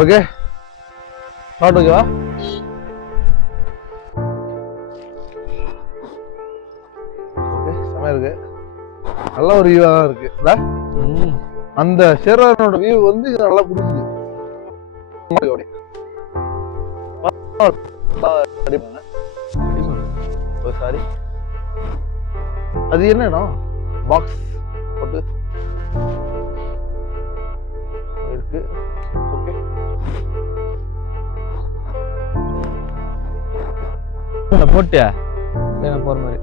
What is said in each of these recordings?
Okay start ஓகேவா? Okay செமையா இருக்கு. நல்ல ஒரு வியூவா தான் இருக்கு இல்ல? அந்த ஷேர்வானோட வியூ வந்து இது நல்லா புரிஞ்சுது. சாரி, அது என்ன இடம்? பாக்ஸ் போட்டு இருக்கு. ஓகே போட்டு போற மாதிரி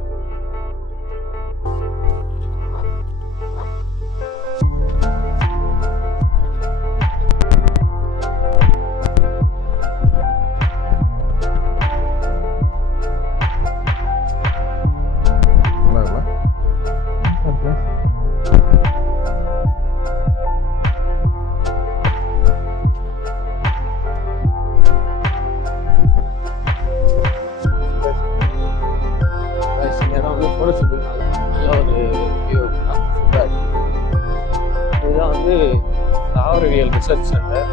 தாவரவியல் ரிசர்ச் சென்டர்.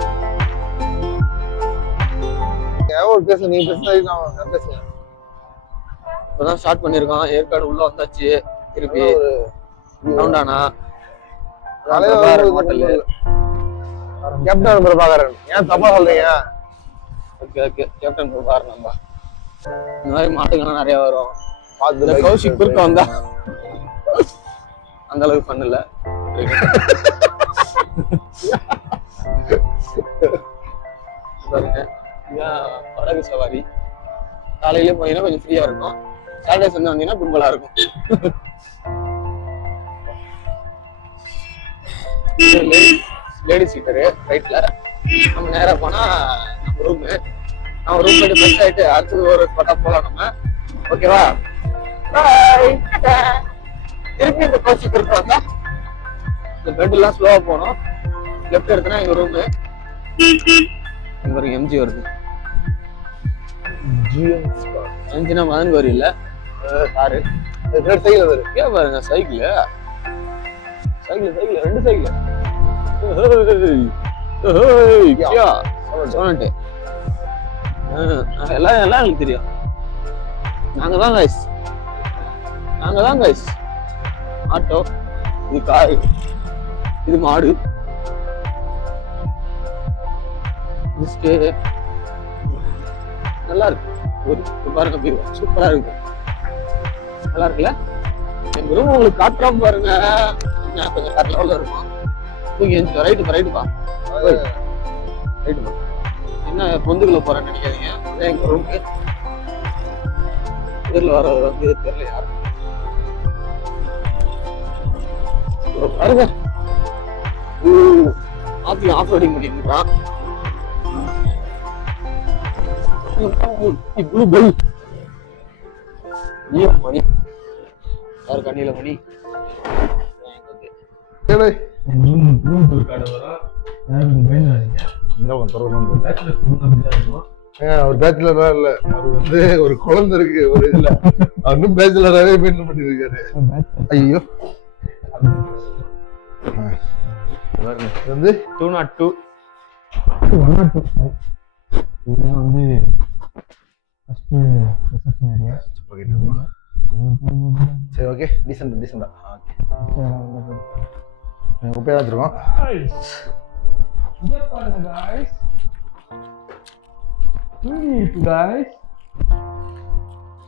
இப்பதான் ஸ்டார்ட் பண்ணிருக்கோம். ஏற்காடு உள்ள வந்தாச்சு. திருப்பி ரவுண்டானா கேப்டன் பிரபாகரன். ஏன் தப்பா சொல்றீங்க? ஓகே ஓகே, கேப்டன் பிரபாகரன் நம்ம இந்த மாதிரி மாட்டுக்கெல்லாம் நிறைய வரும். கௌஷிக் குறுக்க வந்தா அந்த அளவுக்கு பண்ணல. படகு சவாரி காலையில போனீங்கன்னா கொஞ்சம் ஃப்ரீயா இருக்கும். சாட்டர்டே சண்டே வந்தீங்கன்னா கும்பலா இருக்கும். லேடி சீட்டரு ரைட்ல. நம்ம நேரா போனா நம்ம ரூம் போயிட்டு ஃப்ரெஷ் ஆயிட்டு அடுத்தது ஒரு ஸ்பாட்டா போலாம் நம்ம. ஓகேவா? திருப்பி இந்த கோச்சி திருப்பி வந்தா இந்த பெட் எல்லாம் ஸ்லோவா போனோம். லெஃப்ட் எடுத்தனா எங்க ரூமு. இங்க ஒரு எம்ஜி வருது. எம்ஜினா மதன் கோரி இல்ல, காரு. சைக்கிள் வருது. ஏன் பாருங்க, சைக்கிள் ரெண்டு சைக்கிள். சொன்னட்டு எல்லாம் எங்களுக்கு தெரியும். நாங்க தான் கைஸ். ஆட்டோ, இது காரு, இது மாடு, நல்லா இருக்கு. ஒரு பாருங்க, சூப்பரா இருக்கு. நல்லா இருக்குல்ல? எங்க ரூம் உங்களுக்கு காட்டுறோம் பாருங்க. கொஞ்சம் கரெக்ட் லெவல்ல இருக்கும். தூக்கி ரைட்டுப்பா. என்ன பொந்துக்குள்ள போறேன்னு நினைக்காதீங்க. எங்க ரூமுக்கு எதிரில் வர வந்து தெரியல யாரு பாருங்க. ஆஃப் ரோடிங் பண்ணிருக்கான். மணி யாரு கண்ணியில மணி அவர் பேச்சுலரா இல்ல, அவர் வந்து ஒரு குழந்தை இருக்கு ஒரு இதுல. அவரும் பேச்சுலராவே மெயின்டைன் பண்ணிருக்காரு. ஐயோ, வந்து 202 102 இதுதான் வந்து ஃபர்ஸ்ட் ரிசப்ஷன் ஏரியா. சரி ஓகே, டீசெண்டா. ஓகே குப்பையா வச்சிருக்கோம்.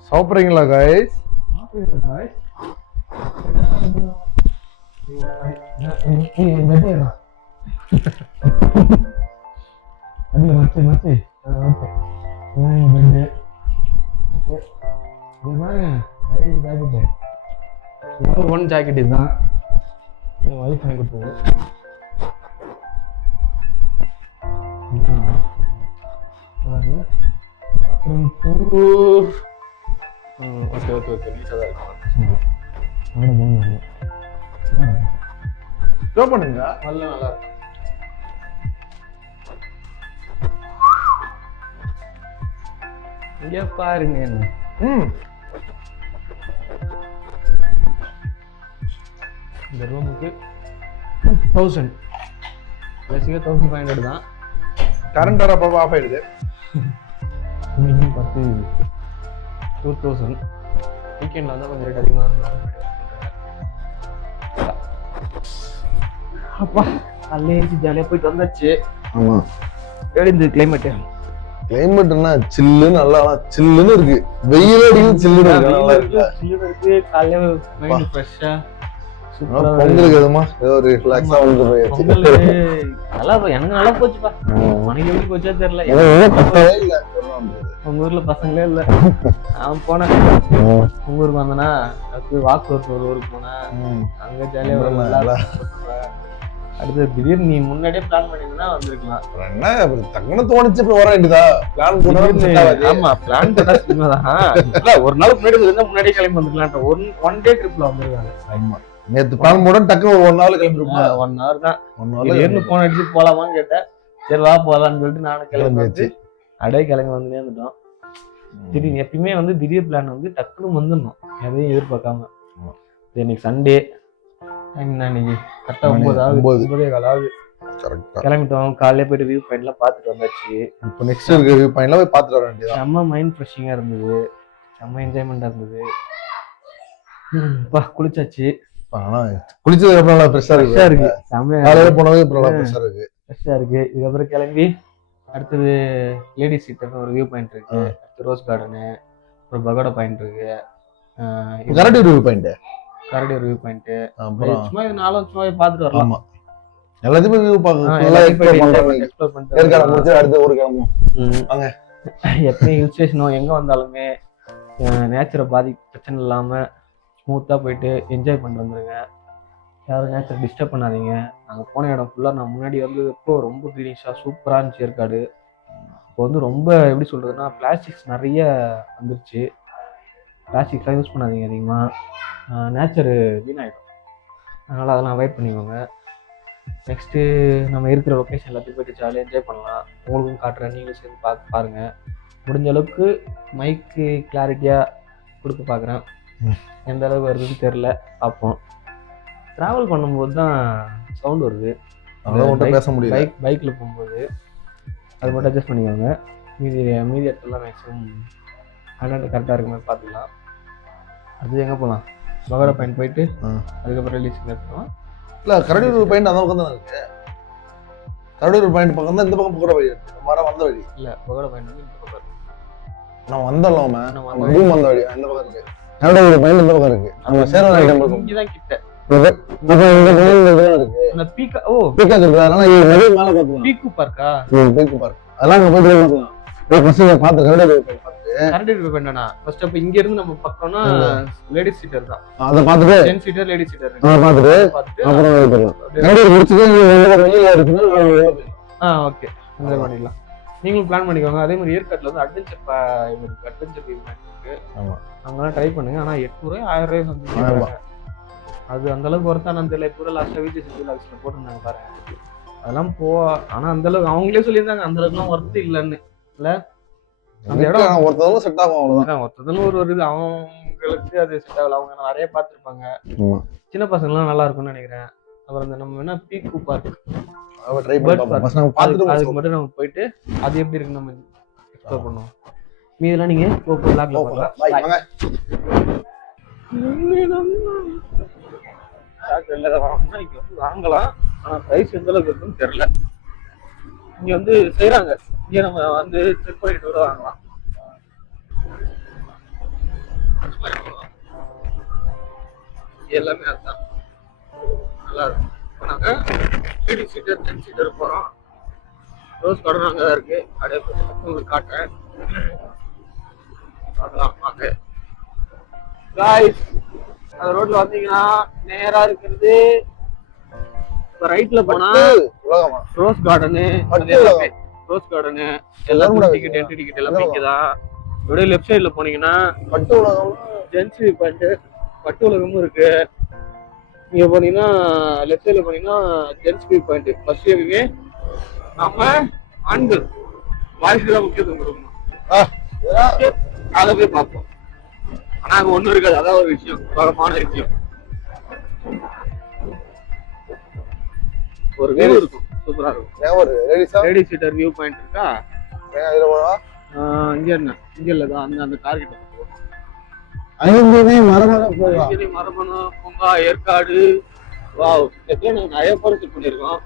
சாப்பிட்றீங்களா காய்ஸ்? ஒன் ஜாக்கெட் இதுதான் என் ஒய்ஃப் வாங்கி கொடுத்தது. ஓகே நீட்டாக தான் இருக்கும். பண்ணுங்க, நல்லா இருக்கும். இங்க பாருங்க. இந்த ரூமுக்கு 1000 பேசிக்காக 1500 தான். கரண்ட் வர அப்போ ஆஃப் ஆயிடுது. பார்த்து 2000 வீக்கெண்டில் வந்து கொஞ்சம் ரேட் அதிகமாக இருந்தாலும் அப்பா காலையில ஜாலியாக போயிட்டு வந்தாச்சு. ஆமா எப்படி இந்த கிளைமேட்டு? கிளைமேட்னா சில்லுன்னு நல்லா சில்லுன்னு இருக்கு. வெயில் அடிக்குது, சில்லுன்னு இருக்கு. நல்லா இருக்கு. சில்லுன்னு இருக்கு. காலையில மைண்ட் ஃப்ரெஷ்ஷா சூப்பரா. பொங்கலுக்கு எதுமா ஏதோ ஒரு ரிலாக்ஸா வந்து பொங்கல் நல்லா எனக்கு நல்லா போச்சுப்பா. மணிக்கு எப்படி போச்சா தெரியல. இல்ல உங்க ஊர்ல பசங்களே இல்ல. நான் போனேன் உங்க ஊருக்கு வந்தேன்னா வாக்கு ஒரு ஊருக்கு போனேன். அங்க ஜாலியா அடுத்து திடீர்னு நீ முன்னாடியே பிளான் பண்ணிருந்தா வந்திருக்கலாம். என்ன டக்குனு தோணுச்சு இப்ப வர வேண்டியதா பிளான் போடுறது. ஆமா பிளான் போட்டா சின்னதான். ஒரு நாள் முன்னாடி இருந்தா முன்னாடியே கிளம்பி வந்துருக்கலாம். ஒன் டே ட்ரிப்ல வந்துருக்காங்க. ஆமா நேத்து பிளான் போட டக்குனு ஒரு 1 நாள் கிளம்பிருப்போம். 1 hour தான். திடீர்னு போன் அடிச்சு போலாமான்னு கேட்டேன். சரி வா போலான்னு சொல்லிட்டு நானும் கிளம்பியாச்சு. அப்படியே கிளம்பி வந்துட்டே இருந்துட்டோம். திடீர்னு எப்பயுமே வந்து திடீர் பிளான் வந்து டக்குனு வந்துடணும், எதையும் எதிர்பார்க்காம. இன்னைக்கு சண்டே இன்னைக்கு கரெக்டா 9:15 கிளம்பிட்டோம். காலையில போயிட்டு வியூ பாயிண்ட் எல்லாம் பாத்துட்டு வந்தாச்சு. இப்போ நெக்ஸ்ட் வியூ பாயிண்ட்ல போய் பாத்துட்டு வர வேண்டியது. செம்ம மைண்ட் ஃப்ரெஷிங்கா இருந்தது, செம்ம என்ஜாய்மெண்டா இருந்தது. குளிச்சாச்சு. ஆனா குளிச்சதுக்கு அப்புறம் நல்லா ஃப்ரெஷ்ஷா இருக்கு. காலையில போனது அப்புறம் நல்லா ஃப்ரெஷ்ஷா இருக்கு. இதுக்கப்புறம் கிளம்பி அடுத்தது லேடிஸ் சீட்டர்னு ஒரு வியூ பாயிண்ட் இருக்கு. அடுத்து ரோஸ் கார்டனு, அப்புறம் பகோடா பாயிண்ட் இருக்கு. கரடி வியூ பாயிண்ட் சும்மா இது 4 சும்மா பாத்துட்டு வரலாம். எல்லாத்தையுமே வியூ எப்பயும் ஹில் ஸ்டேஷனோ எங்க வந்தாலுமே நேச்சரை பிரச்சனை இல்லாம ஸ்மூத்தா போயிட்டு என்ஜாய் பண்ணிட்டு வந்துருங்க. யாரும் நேச்சரை டிஸ்டர்ப் பண்ணாதீங்க. நாங்கள் போன இடம் ஃபுல்லாக நான் முன்னாடி வந்து இப்போ ரொம்ப க்ரீனிஷாக சூப்பராக இருந்துச்சு ஏற்காடு. இப்போ வந்து ரொம்ப எப்படி சொல்கிறதுனா பிளாஸ்டிக்ஸ் நிறைய வந்துருச்சு. பிளாஸ்டிக்ஸ்லாம் யூஸ் பண்ணாதீங்க அதிகமாக, நேச்சரு வீணாகிடும். அதனால் அதெல்லாம் அவாய்ட் பண்ணிக்கோங்க. நெக்ஸ்ட்டு நம்ம இருக்கிற லொக்கேஷன் எல்லாத்தையும் போய்ட்டு ஜாலியாக என்ஜாய் பண்ணலாம். உங்களுக்கும் காட்டுறேன், நீங்களும் சேர்ந்து பாருங்கள். முடிஞ்ச அளவுக்கு மைக்கு கிளாரிட்டியாக கொடுக்க பார்க்குறேன். எந்த அளவுக்கு வருதுன்னு தெரில, பார்ப்போம். ட்ராவல் பண்ணும்போது தான் சவுண்ட் வருது, பேச முடியல. பைக்கில் போகும்போது அது மட்டும் அட்ஜஸ்ட் பண்ணிக்கோங்க. மீதி இடத்துலலாம் மேக்ஸிமம் கரெக்டாக இருக்க மாதிரி பார்த்துக்கலாம். அது எங்கே போகலாம்? பகோடா பாயிண்ட் போயிட்டு அதுக்கப்புறம் ரிலீஸ் எடுத்துக்கலாம். இல்லை கரடியூர் பாயிண்ட் அந்த பக்கம் தான் இருக்கு. கரடியூர் பாயிண்ட் பக்கம் தான் இந்த பக்கம் போகிற வழி இருக்கு. வந்த வழி இல்லை, பகோடா பாயிண்ட் வந்து இந்த பக்கம் நான் வந்தோம். வந்த வழி அந்த பக்கம் இருக்கு. கரடியூர் பாயிண்ட் இந்த பக்கம் இருக்கு. நம்ம சேரன் டெம்பிள் இங்கே தான் கிட்ட இங்க இருந்து நம்ம பக்கம்னா லேடிஸ் சீட்டர் தான். அத பாத்துட்டு 10 சீட்டர் லேடிஸ் சீட்டர் இருக்கு. அத பாத்துட்டு அப்புறம் ஓகே அந்த பண்ணிடலாம். நீங்களும் பிளான் பண்ணிக்கோங்க. அதே மாதிரி ஏற்காட்டுல வந்து அட்வென்ச்சர் இருக்கு. ஆமா அங்கெல்லாம் ட்ரை பண்ணுங்க. ஆனா 800 1000 சம்திங். அது அந்த அளவுக்கு ஒருத்தான் தெரியல. இப்போ லாஸ்ட்டாக வீட்டு செஞ்சு போட்டுருந்தாங்க பாருங்க. அதெல்லாம் ஆனா அந்த அளவுக்கு அவங்களே சொல்லியிருந்தாங்க அந்த அளவுக்குலாம் ஒர்த்து இல்லைன்னு. இல்ல அந்த இடம் ஒருத்தரும் செட் ஆகும், அவ்வளவுதான். ஒருத்தரும் ஒரு இது அவங்களுக்கு அது செட் ஆகல. அவங்க நிறைய பார்த்துருப்பாங்க. சின்ன பசங்களாம் நல்லா இருக்கும்னு நினைக்கிறேன். அப்புறம் இந்த நம்ம என்ன பீக்கு பார்க் அதுக்கு மட்டும் நம்ம போயிட்டு அது எப்படி இருக்கு நம்ம எக்ஸ்ப்ளோர் பண்ணுவோம். மீதெல்லாம் நீங்க வாங்கலாம். ஆனா பிரைஸ் எந்த அளவுக்கு இருக்குன்னு தெரியல. இங்க வந்து செய்யறாங்க. இங்க நம்ம வந்து செக் பண்ணிட்டு கூட வாங்கலாம். எல்லாமே அதுதான் நல்லா இருக்கும். நாங்க 8 சீட்டர் 10 சீட்டர் போறோம். ரோஸ் கார்டன் அங்கதான் இருக்கு. அப்படியே உங்களுக்கு காட்டுறேன். பார்க்கலாம் வாங்க காய்ஸ். அந்த ரோட்ல வந்தீங்கன்னா நேரா இருக்கிறது ரைட்ல போனா ரோஸ் கார்டனு எல்லாரும் டிக்கெட் என்ட்ரி டிக்கெட் எல்லாமே இங்கதான். அப்படியே லெஃப்ட் சைட்ல போனீங்கன்னா பட்டு உலகம் ஜென்ஸ் வியூ பாயிண்ட் பட்டு உலகமும் இருக்கு. நீங்க போனீங்கன்னா லெஃப்ட் சைட்ல போனீங்கன்னா ஜென்ஸ் வியூ பாயிண்ட். ஃபர்ஸ்ட் வியூவே நம்ம ஆண்கள் வாய்ஸ்க்கு தான் முக்கியத்துவம் கொடுக்கணும். அதை போய் பார்ப்போம். ஆனா அங்க ஒண்ணும் இருக்காது. அதான் ஒரு விஷயம், பலமான விஷயம். ஒரு வியூ இருக்கும். சூப்பரா இருக்கும். ஏன் ஒரு லேடி சீட்டர் வியூ பாயிண்ட் இருக்கா? இதுல போவா இங்க என்ன இங்க இல்லதான் அந்த அந்த கார் கிட்ட போவோம். ஐயங்கிரி மரபணு பூங்கா, ஏற்காடு. வாவ், எத்தனை நாங்க நிறைய போட ஷூட் பண்ணிருக்கோம்.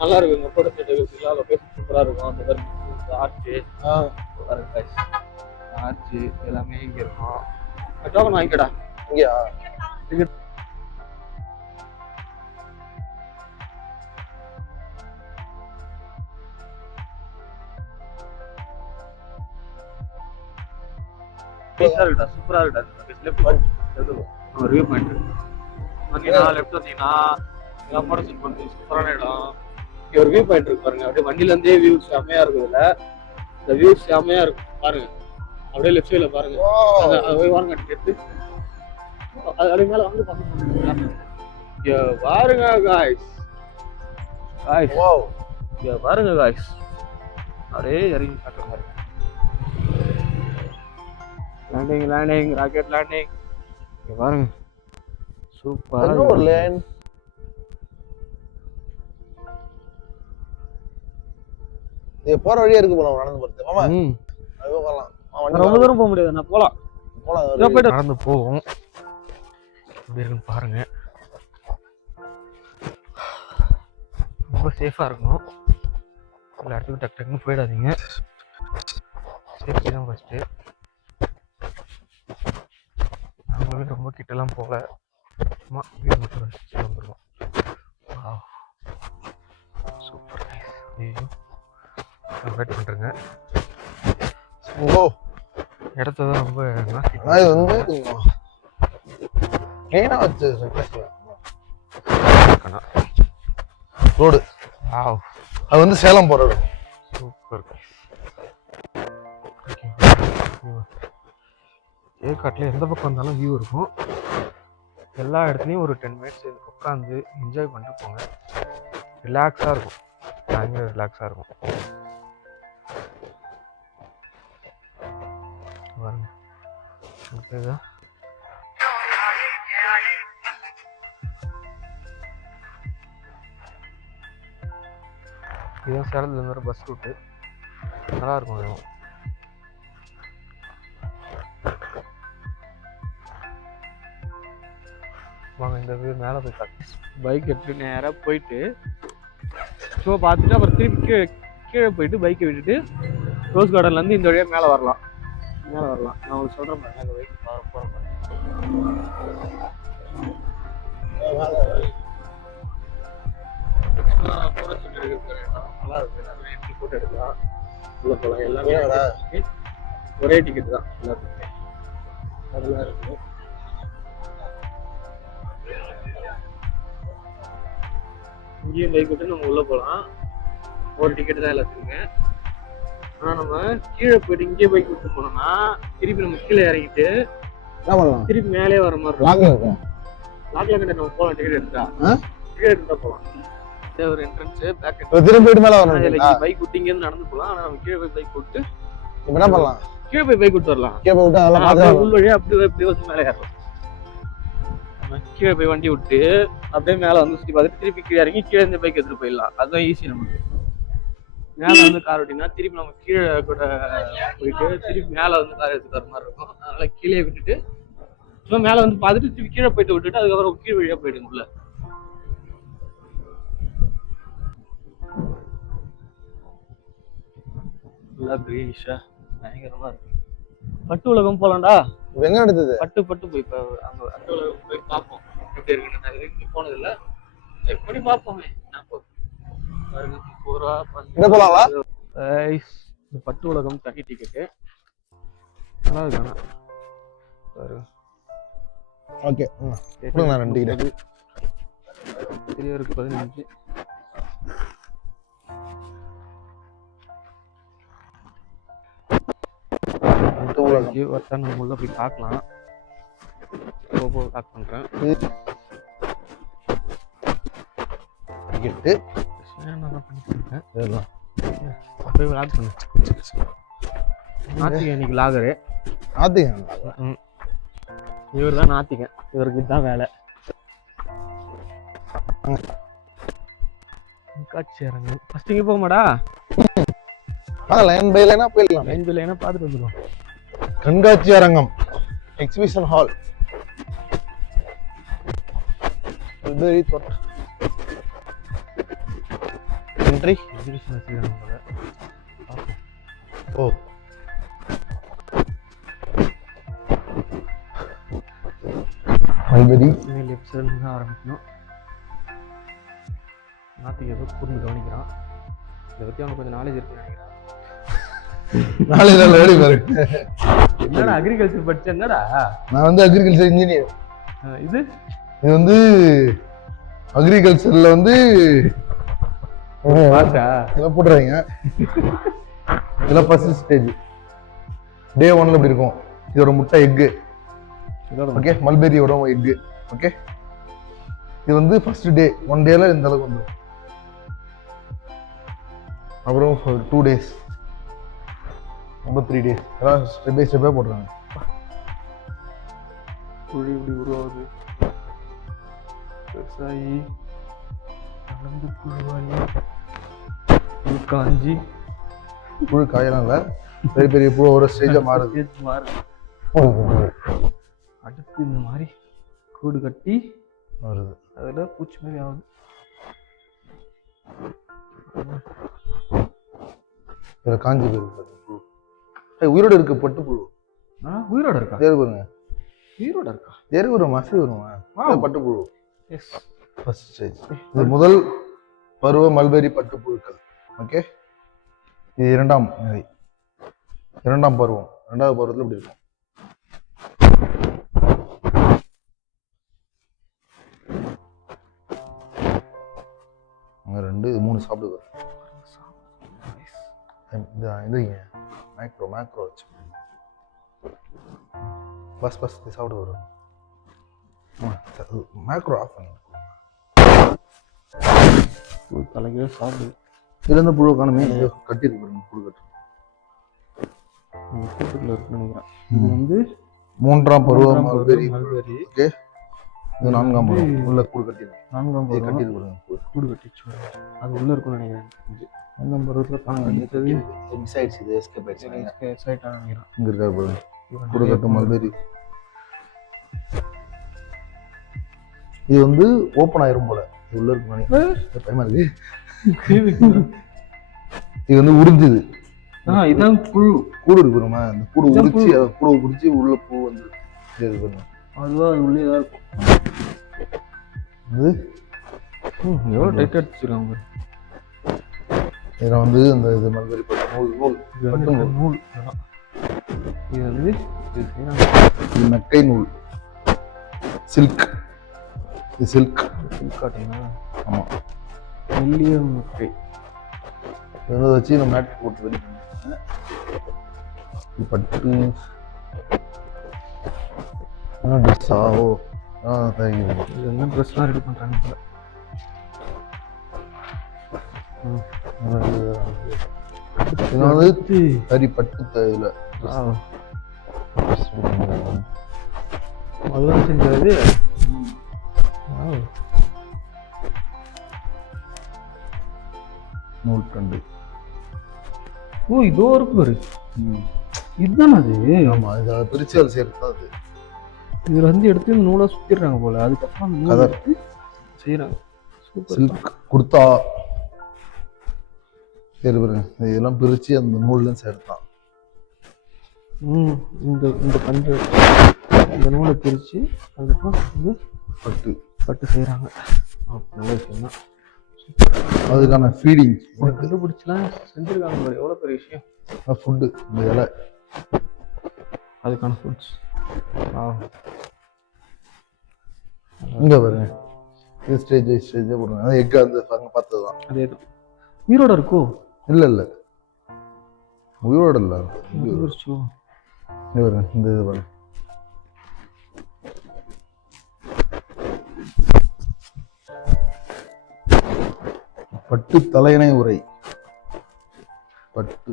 நல்லா இருக்கும் இங்க போட ஷூட். லொகேஷன் சூப்பரா இருக்கும். அந்த ஆர்ச்சு எல்லாமே இங்க இருக்கும். டோக்கன் வாங்கிக்கடா. இங்கயா சூப்பரா இருக்குடா. ரிவ்யூ பாயிண்ட் வந்தீங்கன்னா லெஃப்ட் வந்தீங்கன்னா எல்லாம் போட ஷூட் பண்ணி சூப்பரான இடம். இங்க ஒரு வியூ பாயிண்ட் இருக்கு பாருங்க. அப்படியே வண்டியில இருந்தே வியூ செம்மையா இருக்குதுல. இந்த வியூ செம்மையா இருக்கும் பாருங்க. அப்படியே லெஃப்ட் சைட்ல பாருங்க. அதை போய் வாங்க எடுத்து அது அப்படியே மேல வந்து பாருங்க. இங்க பாருங்க காய்ஸ். இங்க பாருங்க காய்ஸ். அப்படியே இறங்கி காட்டுற மாதிரி. Landing rocket landing. இங்க பாருங்க சூப்பரா ஒரு லேன். இது போற வழியா இருக்கு போலாம் நடந்து போறது. மாமா அது போகலாம். ரொம்ப தூரம் போக முடியாது. நான் போலாம் போயிட்டு நடந்து போவோம். எப்படி இருக்குன்னு பாருங்க. ரொம்ப சேஃபா இருக்கணும். எல்லா இடத்துக்கும் டக்கு டக்குன்னு போயிடாதீங்க. சேஃப்டி தான் ஃபர்ஸ்ட்டு. நம்மளும் ரொம்ப கிட்டலாம் போகல. சும்மா வீடு மட்டும் ரசிச்சு வந்துடுவோம். சூப்பர். ஐயோ வெயிட் பண்ணுறேங்க. இடத்த தான் ரொம்ப அது வந்து மெயினாக வச்சு ரோடு. அது வந்து சேலம் போகிறது. சூப்பர். ஏற்காட்டில் எந்த பக்கம் வந்தாலும் வியூ இருக்கும். எல்லா இடத்துலையும் ஒரு 10 மினிட்ஸ் உட்காந்து என்ஜாய் பண்ணிட்டு போங்க. ரிலாக்ஸாக இருக்கும். பயங்கர ரிலாக்ஸாக இருக்கும். பாருங்க இதுதான் சேலத்துலேருந்து வர பஸ் ரூட்டு. நல்லா இருக்கும் இடம். வாங்க இந்த வியூ மேலே போய் காட்டு. பைக் எடுத்துட்டு நேராக போயிட்டு ஷோ பார்த்துட்டு அப்புறம் திருப்பி கீழே போயிட்டு பைக்கை விட்டுட்டு ரோஸ் கார்டன்லேருந்து இந்த வழியாக மேலே வரலாம். நான் உங்களுக்கு சொல்கிறேன் பாருங்க. அந்த பைக் போகிறேன் நல்லா இருக்கு. ஃபோட்டோ எடுக்கலாம். உள்ள போகலாம். எல்லாமே ஒரே டிக்கெட் தான் எல்லாத்துக்குமே. அதெல்லாம் இருக்கு. இங்கேயும் பைக் விட்டு நம்ம உள்ள போகலாம். ஒரு டிக்கெட் தான் எல்லாத்துக்குமே. ஆனால் நம்ம கீழே போயிட்டு இங்கேயே பைக் விட்டு போனோம்னா திருப்பி நம்ம கீழே இறங்கிட்டு திருப்பி மேலே வர மாதிரி இருக்கும். லாக்ல கிட்ட நம்ம போகலாம். டிக்கெட் எடுத்துட்டா போகலாம். ஒரு என்ட்ரன்ஸ் பேக் திரும்பி மேலே வரணும். பைக் விட்டு இங்கேருந்து நடந்து போகலாம். ஆனால் நம்ம கீழே போய் பைக் விட்டு என்ன பண்ணலாம்? கீழே போய் பைக் விட்டு வரலாம். கீழே விட்டு உள் வழியா அப்படி வந்து மேலே ஏறலாம். கீழே போய் வண்டி விட்டு அப்படியே மேலே வந்து சுற்றி பார்த்துட்டு திருப்பி கீழே இறங்கி கீழே இருந்து பைக் எடுத்துட்டு போயிடலாம். அதுதான் ஈஸி. நமக்கு மேலே வந்து கார் ஓட்டினா திருப்பி நம்ம கீழே கூட போயிட்டு திருப்பி மேலே வந்து கார் எடுத்துட்டு வர மாதிரி இருக்கும். அதனால கீழே விட்டுட்டு சும்மா மேலே வந்து பார்த்துட்டு திருப்பி கீழே போயிட்டு விட்டுட்டு அதுக்கப்புறம் கீழ் வழியாக போயிடுங்க உள்ள. கிரீனிஷா பயங்கரமா இருக்கு. பட்டு உலகம் போலாம்டா. எங்க எடுத்தது? பட்டு போய் இப்போ அங்க பட்டு உலகம் போய் பார்ப்போம் எப்படி இருக்குன்னு. நான் இதுக்கு போனதில்லை. எப்படி பார்ப்போமே. பட்டு உலகம் தனி டிக்கெட்டு. நல்லா இருக்கானா பாரு. ஓகே நான் 2 டிக்கெட். பெரியவருக்கு 15. நம்ம உள்ள போய் பார்க்கலாம். பேக் பண்றேன். டிக்கெட்டு போய் லாக் பண்ணு. நாத்திகன் இன்னைக்கு லாகரு. இவர் தான் நாத்திகன். இவருக்கு இதுதான் வேலை. கண்காட்சி அரங்கம் ஃபர்ஸ்ட் இங்கே போமாடா லைன் பை லைனா போயிடலாம். லைன் பை லைனா பார்த்துட்டு வந்துடும். கண்காட்சி அரங்கம் எக்ஸிபிஷன் ஹால் மல்பெரி தோட்டம் என்ட்ரி எக்ஸிபிஷன் வச்சுருக்காங்க போல. ஓ மல்பெரி லெஃப்ட் சைடு தான் ஆரம்பிக்கணும். நாட்டுக்கு ஏதோ கூர்ந்து கவனிக்கிறான். இதை பற்றி அவனுக்கு கொஞ்சம் நாலேஜ் இருக்குன்னு நினைக்கிறான். நாளைக்கு நாள் வேலை பாரு. என்னடா அக்ரிகல்ச்சர் படிச்ச என்னடா? நான் வந்து அக்ரிகல்ச்சர் இன்ஜினியர். இது இது வந்து அக்ரிகல்ச்சர்ல வந்து பார்த்தா இதெல்லாம் போட்டுறாங்க. இதெல்லாம் ஃபர்ஸ்ட் ஸ்டேஜ். டே 1ல இப்படி இருக்கும். இது ஒரு முட்டை எக்கு. ஓகே மல்பெரியோட எக்கு. ஓகே இது வந்து ஃபர்ஸ்ட் டே. 1 டேல இந்த அளவுக்கு வந்துடும். அப்புறம் 2 டேஸ், அப்புறம் 3 டேஸ், எல்லாம் ஸ்டெப் பை ஸ்டெப்பாக போடுறாங்க. குழி இப்படி உருவாகுது. விவசாயி கலந்து புழுவாயி காஞ்சி புழு காயெல்லாம் இல்லை, பெரிய பெரிய புழு ஒரு ஸ்டேஜாக மாறுது. அடுத்து இந்த மாதிரி கூடு கட்டி வருது. அதில் பூச்சி மாதிரி ஆகுது. இதில் காஞ்சி போயிருக்கு புழு. உயிரோடு இருக்கு பட்டு புழு. உயிரோட இருக்கா? தேர் பாருங்க, உயிரோட இருக்கா? தேர் வரும், மசி வருமா பட்டு புழு. Yes first stage. இது முதல் பருவ மல்பெரி பட்டு புழுக்கள். ஓகே இது 2ஆம் நிலை, 2ஆம் பருவம். 2வது பருவத்தில் இப்படி இருக்கும். அங்கே 2 3 சாப்பிடுது. இதுங்க மேக்ரோ வச்சு பஸ் இது சாப்பிட வரும். மேக்ரோ ஆஃப் பண்ணி தலைக்கே சாப்பிடுது. இதுலேருந்து புழு காணுமே, கட்டிருக்கு பாருங்க. புழு கட்டு கூட்டுக்குள்ள இருக்குன்னு நினைக்கிறேன். இது வந்து 3ஆம் பருவம் மல்பெரி. மல்பெரி. ஓகே இது 4ஆம் பருவம். உள்ள கூடு கட்டிருக்கு. 4ஆம் பருவம் கட்டிருக்கு பாருங்க. கூடு கட்டிச்சு. அது உள்ள இருக்குன்னு நினைக்கிறேன். 5ஆம் பருவத்தில் அடுத்தது மிஸ் ஆயிடுச்சு. இது எஸ்கேப் ஆயிடுச்சு. நினைக்கிறேன். இங்கே இருக்காரு பாருங்க கூடு கட்டும் மல்பெரி. இது வந்து ஓப்பன் ஆயிரும் போல. இது உள்ள இருக்கு நினைக்கிறேன். பயமா இருக்கு. இது வந்து உறிஞ்சுது. இதான் புழு. கூடு இருக்கு பாருமா, அந்த கூடு உரிச்சு கூடு பிடிச்சி உள்ள பூ வந்து பாருங்க. அதுதான் அது உள்ளே தான் இருக்கும். இது எவ்வளோ டைட்டாக எடுத்துருக்காங்க. இதில் வந்து அந்த இது மல்பெரி பட்டு நூல் நூல் இது வந்து இது மெக்கை நூல், சில்க். இது சில்க் காட்டுங்களா? ஆமாம், மெல்லிய மெக்கை. இதை வச்சு நம்ம மேட் போட்டு ரெடி பண்ணிருக்காங்க. இது பட்டு ட்ரெஸ்ஸா? ஓ தயாரிக்கிறது. இது என்ன ட்ரெஸ்லாம் ரெடி பண்ணுறாங்க போல. இது வந்து சரி பட்டு இதில் அதுதான் செஞ்சது. நூல் கண்டு. ஓ இதோ இருக்கு பாரு. இதுதான் அது. ஆமாம், இதை பிரிச்சு அது சேர்த்து அது. இதில் வந்து எடுத்து நூலை சுற்றிடுறாங்க போல. அதுக்கப்புறம் அந்த நூலை எடுத்து செய்கிறாங்க. சில்க் குர்த்தா. சரி பாருங்க, இதெல்லாம் பிரிச்சு அந்த நூல்லாம் சேர்த்தான். இந்த பஞ்சு இந்த நூலை பிரித்து அதுக்கப்புறம் வந்து பட்டு பட்டு செய்கிறாங்க. நல்ல விஷயம் தான். அதுக்கான ஃபீடிங் கண்டுபிடிச்சலாம் செஞ்சுருக்காங்க பாரு. எவ்வளோ பெரிய விஷயம். ஃபுட்டு. இந்த இலை அதுக்கான ஃபுட்ஸ். இங்கே பாருங்க, இது ஸ்டேஜாக போடுறாங்க. அது எக்கு அந்த அங்கே பார்த்தது தான். அதே தான். உயிரோட இருக்கோ? இல்லை உயிரோட இல்லை. இங்கே பாருங்க, இந்த இது பாருங்க. பட்டு தலையணை உரை. பட்டு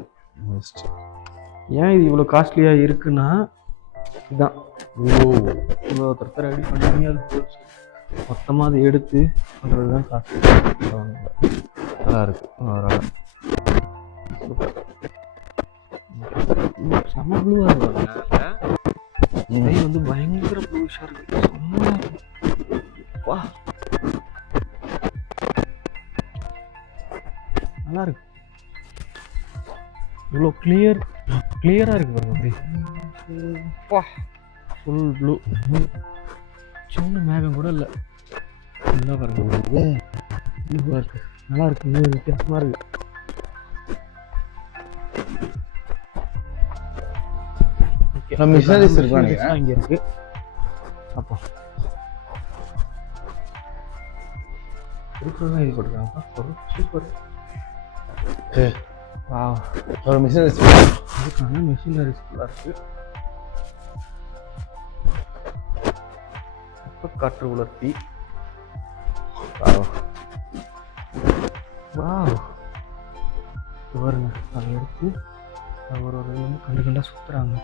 ஏன் இது இவ்வளோ காஸ்ட்லியாக இருக்குன்னா இதுதான். இவ்வளோ தரத்தை ரெடி பண்ணி அது மொத்தமாக அதை எடுத்து பண்ணுறது தான் காஸ்ட்லி. நல்லா இருக்கு ஓவரால் சூப்பர். செம்ம ப்ளூவாக இருக்கு. ஸ்கை வந்து பயங்கர ப்ளூஷாக இருக்கு. செம்மையா இருக்கு. வா நல்லா இருக்கு. இவ்வளோ கிளியராக இருக்கு பாருங்க. அப்படி வா ஃபுல் ப்ளூ. சின்ன மேகம் கூட இல்லை. நல்லா பாருங்க ப்ளூவாக இருக்கு. நல்லா இருக்கு. இன்னும் வித்தியாசமாக இருக்கு. நம்ம மிஷினரிஸ் இருக்காங்க இங்கே இருக்கு. அப்போ இருக்கிறதா இது போட்டுருக்காங்க. சூப்பர். ஒரு மிஷினரிஸ் இதுக்கான மிஷினரிஸ் ஃபுல்லாக இருக்கு. இப்போ காற்று உலர்த்தி. வா பாருங்க. அதை எடுத்து ஒரு ஒரு கண்டு கண்டா சுற்றுறாங்க.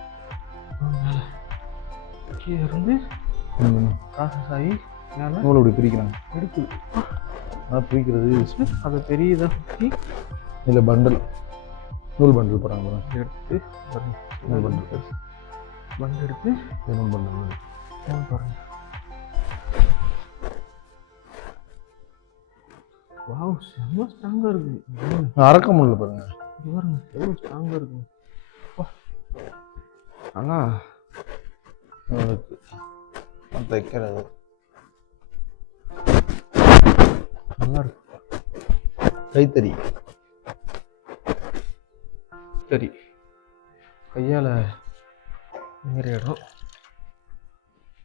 மேலே கீழே இருந்து ப்ராசஸ் ஆகி மேலே நூல் இப்படி பிரிக்கிறாங்க. எடுக்குது. அதான் பிரிக்கிறது. அதை பெரிய இதாக சுற்றி இதில் பண்டல் நூல் பண்டல் போகிறாங்க பாருங்க. எடுத்து நூல் பண்டல் பண்டு எடுத்து நூல் பண்டல் நூல் பாருங்க. வாவ் செம்ம ஸ்ட்ராங்காக இருக்குது. அறக்க முடியல பாருங்க. இது பாருங்க எவ்வளோ ஸ்ட்ராங்காக இருக்குது. நல்லா தைக்கிறது நல்லா இருக்கு. கைத்தறி சரி கையால் நிறைய இடம்.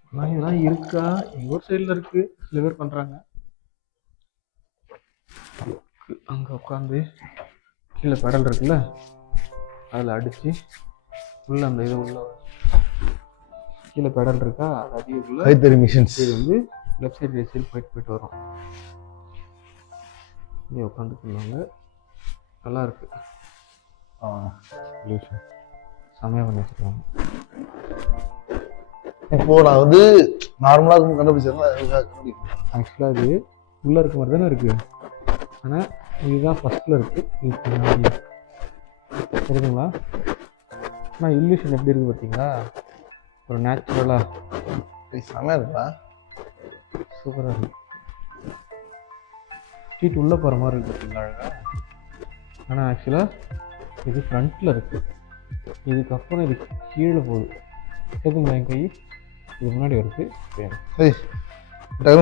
ஆனால் இதெல்லாம் இருக்கா? எங்கள் ஊர் சைடில் இருக்குது. சில பேர் பண்ணுறாங்க. அங்கே உட்காந்து கீழே பெடல் இருக்குல்ல, அதில் அடித்து உள்ள அந்த இது உள்ள கீழே பெடல் இருக்கா, அது அதிகக்குள்ள கைத்தறி மிஷின்ஸ். இது வந்து லெஃப்ட் சைடு ரைட் சைடு போயிட்டு வரும். இங்கே உட்காந்துக்குவாங்க. நல்லா இருக்கு. செம்மையாக பண்ணி வச்சுருக்காங்க. இப்போ நான் வந்து நார்மலாக கண்டுபிடிச்சேன். ஆக்சுவலாக இது உள்ளே இருக்க மாதிரி தானே இருக்குது. ஆனால் இதுதான் ஃபஸ்ட்டில் இருக்குது. இது பின்னாடி தெரியுதுங்களா? ஆனால் இல்லூஷன் எப்படி இருக்குது பார்த்தீங்களா? ஒரு நேச்சுரலாக செம்மையாக இருக்கா? சூப்பராக இருக்குது. ஸ்ட்ரீட் உள்ளே போகிற மாதிரி இருக்குது பார்த்தீங்களா அழகா? ஆனால் ஆக்சுவலாக இது ஃப்ரண்ட்டில் இருக்குது. இதுக்கப்புறம் இது கீழே போகுது. கேட்குங்களா என் கை? இது முன்னாடி இருக்குது.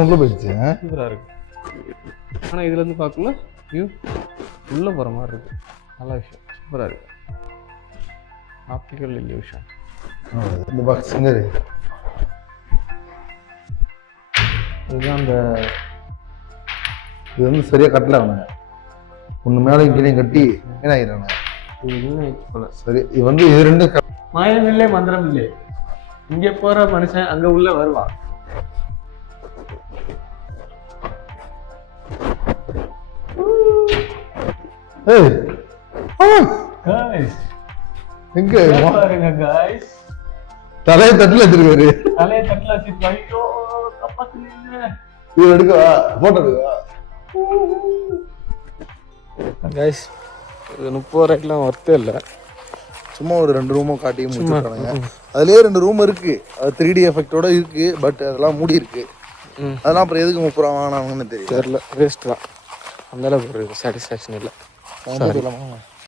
உள்ள போயிடுச்சு. சூப்பராக இருக்குது. ஆனால் இதுலேருந்து பார்க்கல வியூ உள்ளே போகிற மாதிரி இருக்குது. நல்ல விஷயம். சூப்பராக இருக்குது. Optical illusion. இந்த பாக்ஸ் எங்க இருக்கு? இதுதான் அந்த இது வந்து சரியா கட்டல அவனுங்க. ஒன்று மேலே கீழே கட்டி வீணாகிறானுங்க. இது என்ன போல. சரி இது வந்து இது ரெண்டு மாயம் இல்லை மந்திரம் இல்லை. இங்கே போகிற மனுஷன் அங்கே உள்ள வருவான். எங்க பாருங்க guys. தலையை தட்டுல வச்சிருக்காரு. தலையை தட்டுல வச்சிருக்காரு. ஐயோ தப்பாத்துலீங்க. இது எடுக்கவா? போட்டோ எடுக்கவா? guys இது 30 ரூபாய்க்குலாம் ஒர்த்தே இல்லை. சும்மா ஒரு 2 ரூமும் காட்டி முடிச்சிருக்காங்க. அதுலயே 2 ரூம் இருக்கு. அது 3D எஃபெக்டோட இருக்கு. பட் அதெல்லாம் மூடி இருக்கு. அதெல்லாம் அப்புறம் எதுக்கு 30 ரூபா வாங்கினாங்கன்னு தெரியல. வேஸ்ட் தான். அந்த அளவுக்கு ஒரு சாட்டிஸ்ஃபேக்ஷன் இல்லை.